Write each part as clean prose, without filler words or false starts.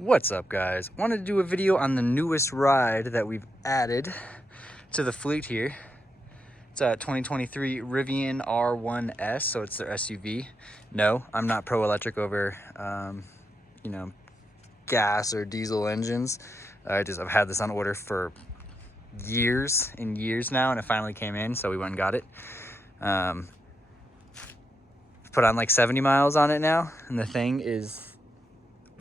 What's up, guys? Wanted to do a video on the newest ride that we've added to the fleet here. It's a 2023 Rivian R1S, so it's their SUV. No, I'm not pro electric over, gas or diesel engines. I've had this on order for years and years now, and it finally came in, so we went and got it. Put on like 70 miles on it now, and the thing is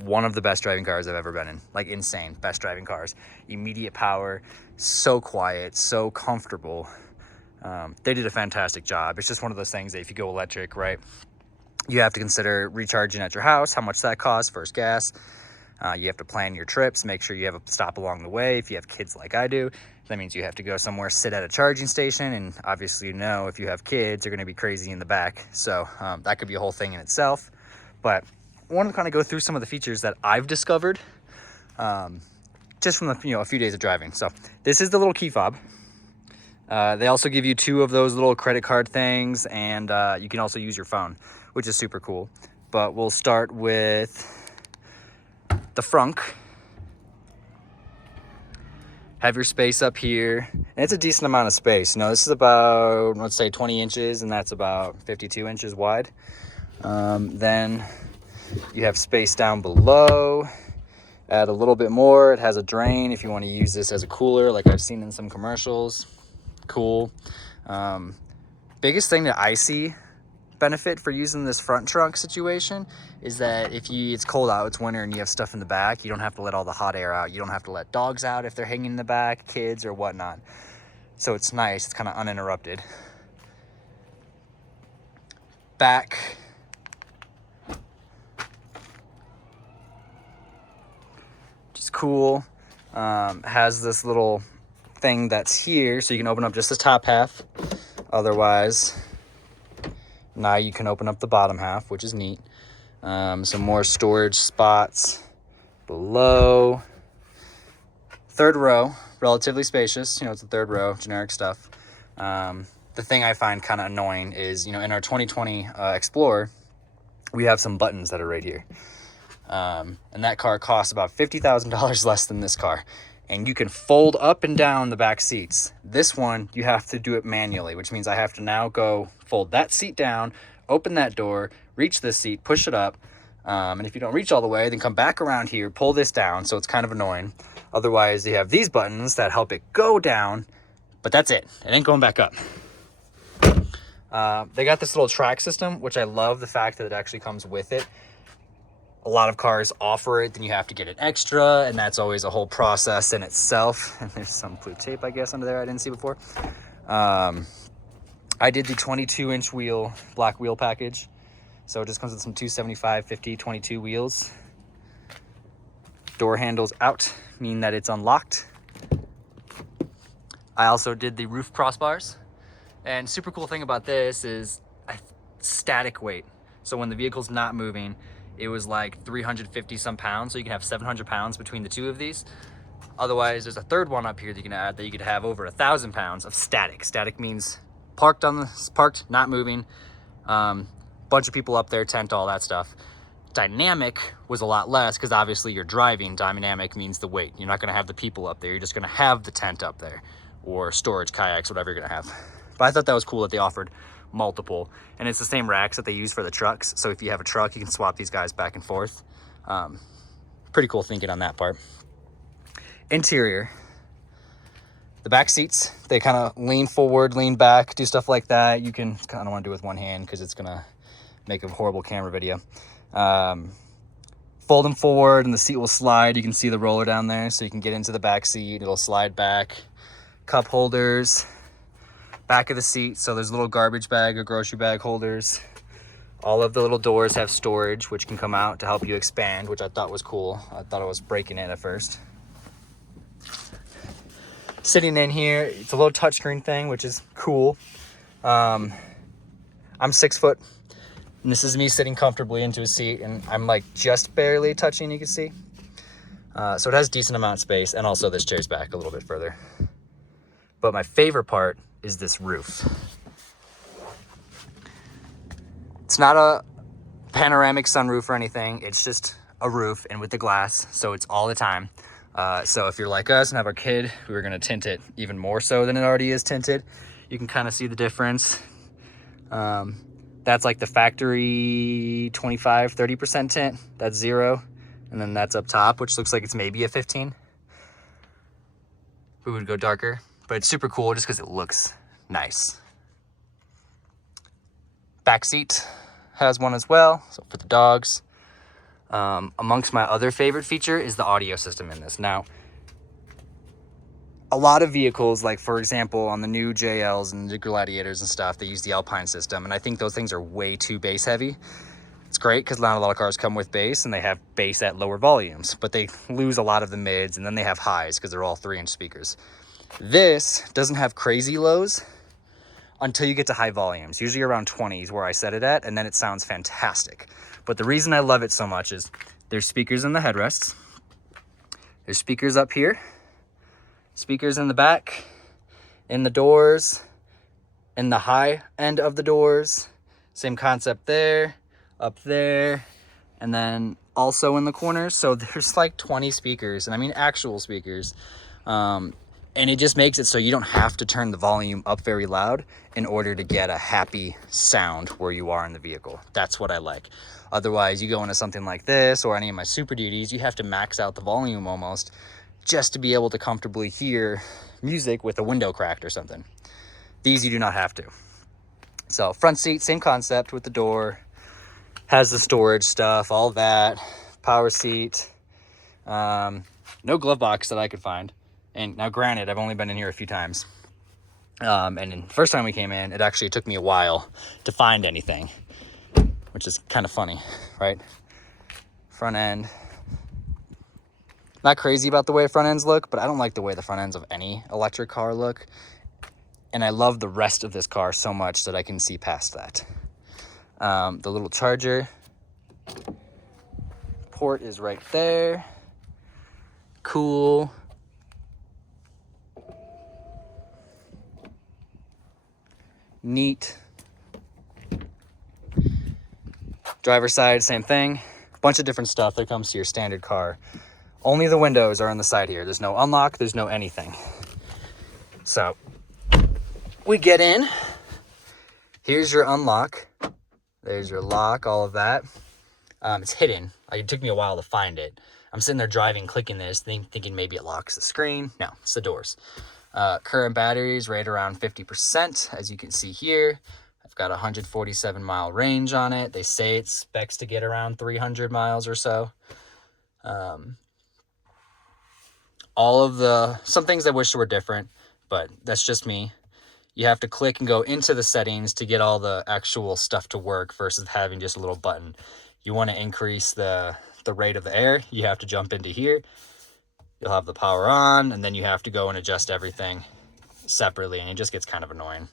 one of the best driving cars I've ever been in. Like, insane best driving cars. Immediate power, so quiet, so comfortable. They did a fantastic job. It's just one of those things that if you go electric, right, you have to consider recharging at your house, how much that costs, first gas. You have to plan your trips, make sure you have a stop along the way. If you have kids like I do, that means you have to go somewhere, sit at a charging station, and obviously, if you have kids, they're gonna be crazy in the back. So that could be a whole thing in itself. But I want to kind of go through some of the features that I've discovered just from a few days of driving. So this is the little key fob. They also give you two of those little credit card things, and you can also use your phone, which is super cool. But we'll start with the frunk. Have your space up here, and it's a decent amount of space. This is about, let's say, 20 inches, and that's about 52 inches wide. Then you have space down below. Add a little bit more. It has a drain if you want to use this as a cooler, like I've seen in some commercials. Cool. Biggest thing that I see benefit for using this front trunk situation is that if it's cold out, it's winter, and you have stuff in the back, you don't have to let all the hot air out. You don't have to let dogs out if they're hanging in the back, kids or whatnot. So it's nice. It's kind of uninterrupted. Back. Just cool. Has this little thing that's here, so you can open up just the top half. Otherwise, now you can open up the bottom half, which is neat. Some more storage spots below. Third row, relatively spacious. It's a third row, generic stuff. The thing I find kind of annoying is, in our 2020 Explorer, we have some buttons that are right here. And that car costs about $50,000 less than this car. And you can fold up and down the back seats. This one, you have to do it manually, which means I have to now go fold that seat down, open that door, reach this seat, push it up. And if you don't reach all the way, then come back around here, pull this down. So it's kind of annoying. Otherwise, you have these buttons that help it go down, but that's it. It ain't going back up. They got this little track system, which I love the fact that it actually comes with it. A lot of cars offer it, then you have to get it extra, and that's always a whole process in itself. And there's some blue tape, I guess, under there I didn't see before. I did the 22-inch wheel, black wheel package. So it just comes with some 275, 50, 22 wheels. Door handles out, mean that it's unlocked. I also did the roof crossbars. And super cool thing about this is static weight. So when the vehicle's not moving, it was like 350 some pounds, so you can have 700 pounds between the two of these. Otherwise, there's a third one up here that you can add that you could have over 1,000 pounds of static. Static means parked, not moving. Bunch of people up there, tent, all that stuff. Dynamic was a lot less because obviously you're driving. Dynamic means the weight. You're not gonna have the people up there. You're just gonna have the tent up there, or storage, kayaks, whatever you're gonna have. But I thought that was cool that they offered multiple, and it's the same racks that they use for the trucks. So if you have a truck, you can swap these guys back and forth. Pretty cool thinking on that part. Interior, the back seats, they kind of lean forward, lean back, do stuff like that. You can kind of want to do it with one hand because it's gonna make a horrible camera video. Fold them forward and the seat will slide. You can see the roller down there, so you can get into the back seat. It'll slide back. Cup holders, back of the seat, so there's a little garbage bag or grocery bag holders. All of the little doors have storage, which can come out to help you expand, which I thought was cool. I thought I was breaking it at first. Sitting in here, it's a little touchscreen thing, which is cool. I'm 6 foot, and this is me sitting comfortably into a seat, and I'm like just barely touching, you can see. So it has decent amount of space, and also this chair's back a little bit further. But my favorite part is this roof. It's not a panoramic sunroof or anything. It's just a roof and with the glass, so it's all the time. So if you're like us and have a kid, we were gonna tint it even more so than it already is tinted. You can kind of see the difference. That's like the factory 25-30% tint. That's 0. And then that's up top, which looks like it's maybe a 15. We would go darker, but it's super cool just because it looks nice. Back seat has one as well, so for the dogs. Amongst my other favorite feature is the audio system in this. Now, a lot of vehicles, like for example, on the new JLs and the Gladiators and stuff, they use the Alpine system, and I think those things are way too bass heavy. It's great because not a lot of cars come with bass, and they have bass at lower volumes, but they lose a lot of the mids, and then they have highs because they're all 3-inch speakers. This doesn't have crazy lows until you get to high volumes, usually around 20s where I set it at, and then it sounds fantastic. But the reason I love it so much is there's speakers in the headrests, there's speakers up here, speakers in the back, in the doors, in the high end of the doors, same concept there, up there, and then also in the corners. So there's like 20 speakers, and I mean actual speakers. And it just makes it so you don't have to turn the volume up very loud in order to get a happy sound where you are in the vehicle. That's what I like. Otherwise, you go into something like this or any of my Super Duties, you have to max out the volume almost just to be able to comfortably hear music with a window cracked or something. These you do not have to. So front seat, same concept with the door, has the storage stuff, all that, power seat, no glove box that I could find. And now granted, I've only been in here a few times. And the first time we came in, it actually took me a while to find anything, which is kind of funny, right? Front end. Not crazy about the way front ends look, but I don't like the way the front ends of any electric car look. And I love the rest of this car so much that I can see past that. The little charger port is right there. Cool. Neat. Driver's side, same thing. Bunch of different stuff that comes to your standard car. Only the windows are on the side here. There's no unlock, there's no anything. So we get in. Here's your unlock. There's your lock, all of that. It's hidden. It took me a while to find it. I'm sitting there driving, clicking this, thinking maybe it locks the screen. No, it's the doors. Current batteries right around 50%, as you can see here. I've got a 147 mile range on it. They say it specs to get around 300 miles or so. Some things I wish were different, but that's just me. You have to click and go into the settings to get all the actual stuff to work versus having just a little button. You want to increase the rate of the air, you have to jump into here. You'll have the power on, and then you have to go and adjust everything separately, and it just gets kind of annoying.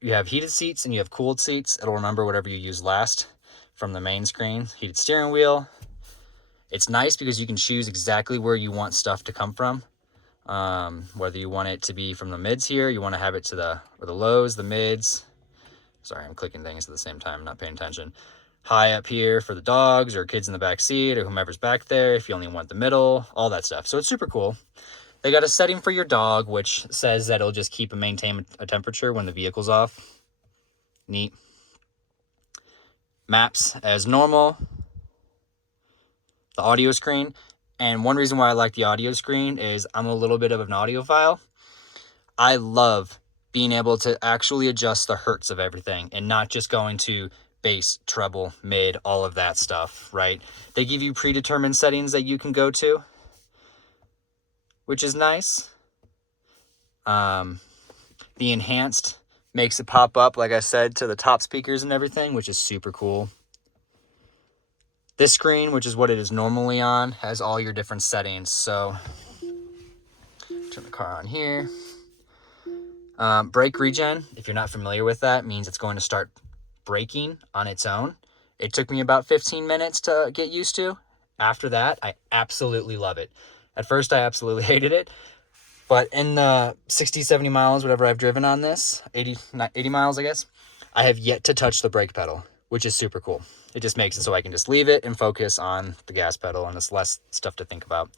You have heated seats and you have cooled seats. It'll remember whatever you used last from the main screen. Heated steering wheel. It's nice because you can choose exactly where you want stuff to come from. Whether you want it to be from the mids here, you want to have it to the lows, the mids. Sorry, I'm clicking things at the same time, not paying attention. High up here for the dogs or kids in the back seat or whomever's back there if you only want the middle, all that stuff. So it's super cool. They got a setting for your dog, which says that it'll just keep and maintain a temperature when the vehicle's off. Neat. Maps as normal. The audio screen. And one reason why I like the audio screen is I'm a little bit of an audiophile. I love being able to actually adjust the hertz of everything and not just going to bass, treble, mid, all of that stuff, right? They give you predetermined settings that you can go to, which is nice. The enhanced makes it pop up, like I said, to the top speakers and everything, which is super cool. This screen, which is what it is normally on, has all your different settings. So turn the car on here. Brake regen, if you're not familiar with that, means it's going to start braking on its own. It took me about 15 minutes to get used to. After that, I absolutely love it. At first, I absolutely hated it. But in the 60, 70 miles, whatever I've driven on this, 80 miles, I guess, I have yet to touch the brake pedal, which is super cool. It just makes it so I can just leave it and focus on the gas pedal, and it's less stuff to think about.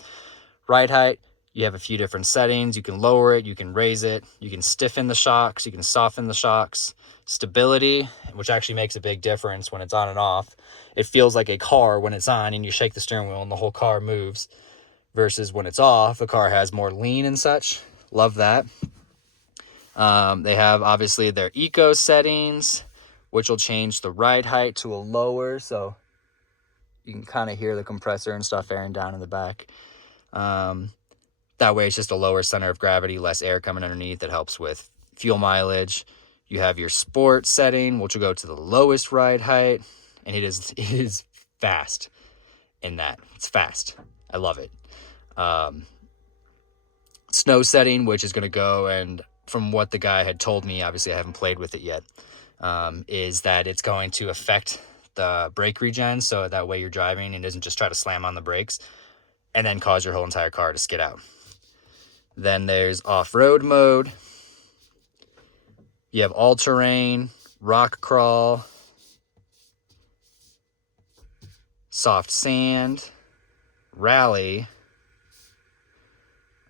Ride height, you have a few different settings. You can lower it, you can raise it, you can stiffen the shocks, you can soften the shocks. Stability, which actually makes a big difference when it's on and off. It feels like a car when it's on and you shake the steering wheel and the whole car moves, versus when it's off, the car has more lean and such. Love that. They have obviously their eco settings, which will change the ride height to a lower, so you can kind of hear the compressor and stuff airing down in the back. That way it's just a lower center of gravity, less air coming underneath. It helps with fuel mileage. You have your sport setting, which will go to the lowest ride height, and it is fast in that. It's fast. I love it. Snow setting, which is going to go, and from what the guy had told me, obviously I haven't played with it yet, is that it's going to affect the brake regen, so that way you're driving and doesn't just try to slam on the brakes and then cause your whole entire car to skid out. Then there's off-road mode. You have all-terrain, rock crawl, soft sand, rally,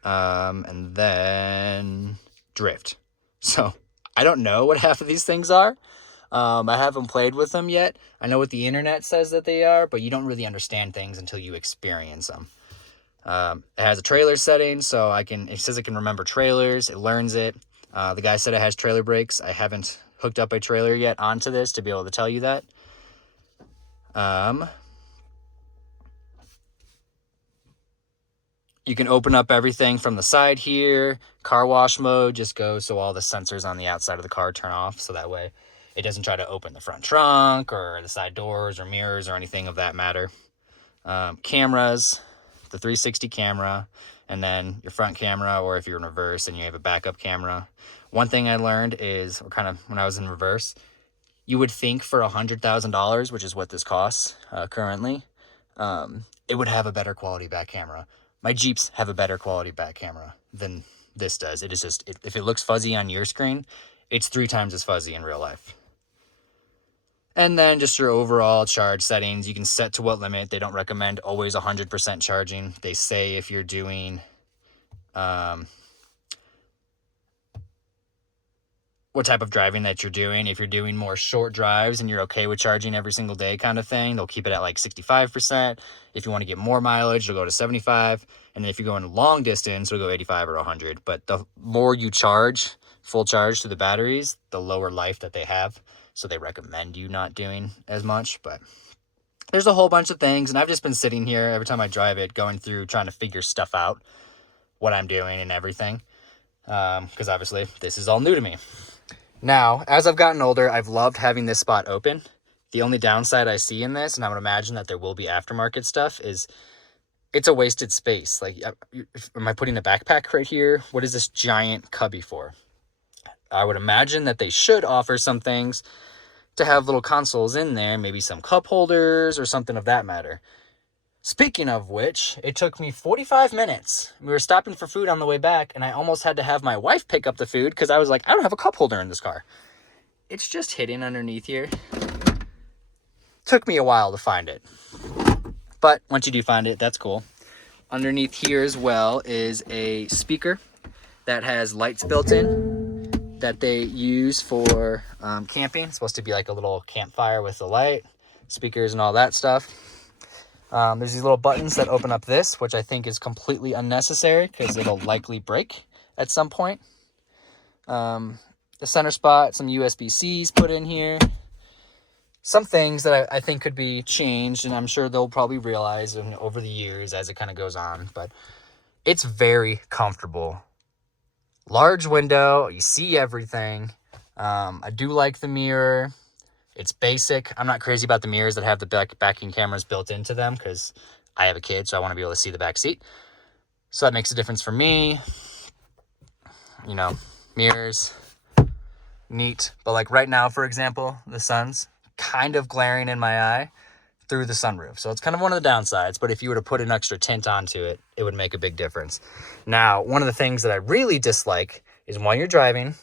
and then drift. So I don't know what half of these things are. I haven't played with them yet. I know what the internet says that they are, but you don't really understand things until you experience them. It has a trailer setting, so it says it can remember trailers. It learns it. The guy said it has trailer brakes. I haven't hooked up a trailer yet onto this to be able to tell you that. You can open up everything from the side here. Car wash mode just goes so all the sensors on the outside of the car turn off, so that way it doesn't try to open the front trunk or the side doors or mirrors or anything of that matter. Cameras, the 360 camera, and then your front camera, or if you're in reverse and you have a backup camera. One thing I learned is, kind of when I was in reverse, you would think for $100,000, which is what this costs currently, it would have a better quality back camera. My Jeeps have a better quality back camera than this does. It is just, if it looks fuzzy on your screen, it's 3 times as fuzzy in real life. And then just your overall charge settings. You can set to what limit. They don't recommend always 100% charging. They say if you're doing what type of driving that you're doing. If you're doing more short drives and you're okay with charging every single day kind of thing, they'll keep it at like 65%. If you want to get more mileage, they'll go to 75. And then if you're going long distance, it'll go 85 or 100. But the more you charge, full charge to the batteries, the lower life that they have. So they recommend you not doing as much. But there's a whole bunch of things, and I've just been sitting here every time I drive it, going through, trying to figure stuff out, what I'm doing and everything. Because obviously this is all new to me. Now, as I've gotten older, I've loved having this spot open. The only downside I see in this, and I would imagine that there will be aftermarket stuff, is it's a wasted space. Like, am I putting a backpack right here? What is this giant cubby for? I would imagine that they should offer some things to have little consoles in there, maybe some cup holders or something of that matter. Speaking of which, it took me 45 minutes. We were stopping for food on the way back, and I almost had to have my wife pick up the food because I was like, I don't have a cup holder in this car. It's just hidden underneath here. Took me a while to find it. But once you do find it, that's cool. Underneath here as well is a speaker that has lights built in that they use for camping. It's supposed to be like a little campfire with the light, speakers and all that stuff. There's these little buttons that open up this, which I think is completely unnecessary because it'll likely break at some point. The center spot, some USB-Cs put in here. Some things that I think could be changed, and I'm sure they'll probably realize over the years as it kind of goes on. But it's very comfortable. Large window, you see everything. I do like the mirror. It's basic. I'm not crazy about the mirrors that have the backing cameras built into them because I have a kid, so I want to be able to see the back seat. So that makes a difference for me. You know, mirrors, neat. But like right now, for example, the sun's kind of glaring in my eye through the sunroof. So it's kind of one of the downsides, but if you were to put an extra tint onto it, it would make a big difference. Now, one of the things that I really dislike is while you're driving,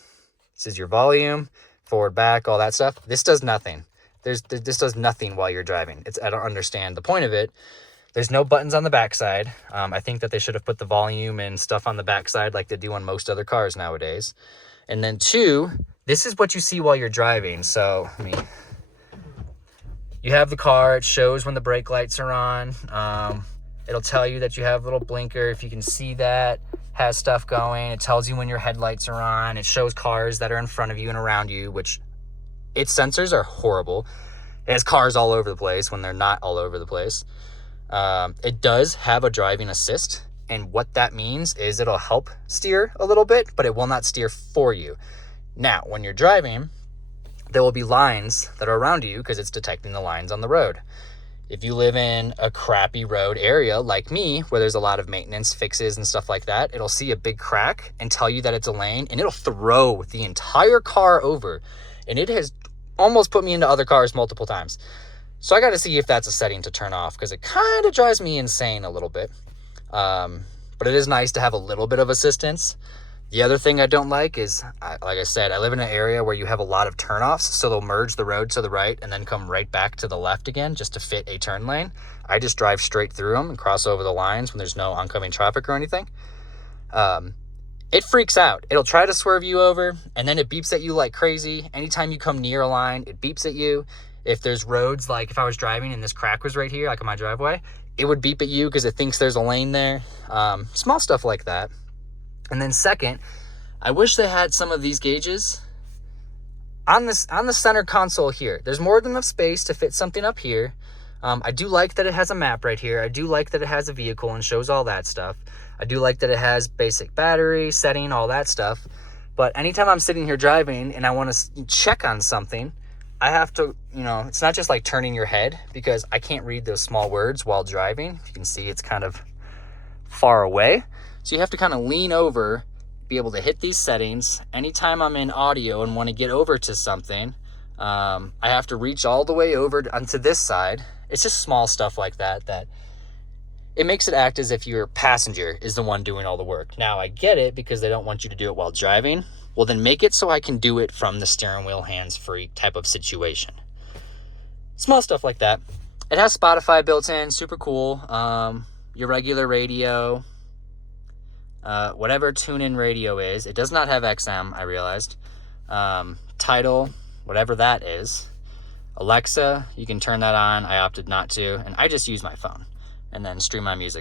this is your volume, forward, back, all that stuff. This does nothing. This does nothing while you're driving. I don't understand the point of it. There's no buttons on the backside. I think that they should have put the volume and stuff on the backside like they do on most other cars nowadays. And then 2, this is what you see while you're driving. So, I mean, you have the car. It shows when the brake lights are on. It'll tell you that you have a little blinker. If you can see that, has stuff going. It tells you when your headlights are on. It shows cars that are in front of you and around you, which its sensors are horrible. It has cars all over the place when they're not all over the place. It does have a driving assist, and what that means is it'll help steer a little bit, but it will not steer for you. Now, when you're driving, there will be lines that are around you because it's detecting the lines on the road. If you live in a crappy road area like me, where there's a lot of maintenance fixes and stuff like that, it'll see a big crack and tell you that it's a lane, and it'll throw the entire car over. And it has almost put me into other cars multiple times. So I got to see if that's a setting to turn off, because it kind of drives me insane a little bit. But it is nice to have a little bit of assistance. The other thing I don't like is, like I said, I live in an area where you have a lot of turnoffs, so they'll merge the road to the right and then come right back to the left again just to fit a turn lane. I just drive straight through them and cross over the lines when there's no oncoming traffic or anything. It freaks out. It'll try to swerve you over, and then it beeps at you like crazy. Anytime you come near a line, it beeps at you. If there's roads, like if I was driving and this crack was right here, like on my driveway, it would beep at you because it thinks there's a lane there. Small stuff like that. And then second, I wish they had some of these gauges on the center console here. There's more than enough space to fit something up here. I do like that it has a map right here. I do like that it has a vehicle and shows all that stuff. I do like that it has basic battery, setting, all that stuff. But anytime I'm sitting here driving and I want to check on something, I have to, it's not just like turning your head, because I can't read those small words while driving. If you can see, it's kind of far away. So you have to kind of lean over, be able to hit these settings. Anytime I'm in audio and want to get over to something, I have to reach all the way over onto this side. It's just small stuff like that it makes it act as if your passenger is the one doing all the work. Now, I get it because they don't want you to do it while driving. Well, then make it so I can do it from the steering wheel hands-free type of situation. Small stuff like that. It has Spotify built in, super cool. Your regular radio, whatever tune-in radio is. It does not have XM, I realized. Tidal, whatever that is. Alexa, you can turn that on. I opted not to, and I just use my phone and then stream my music.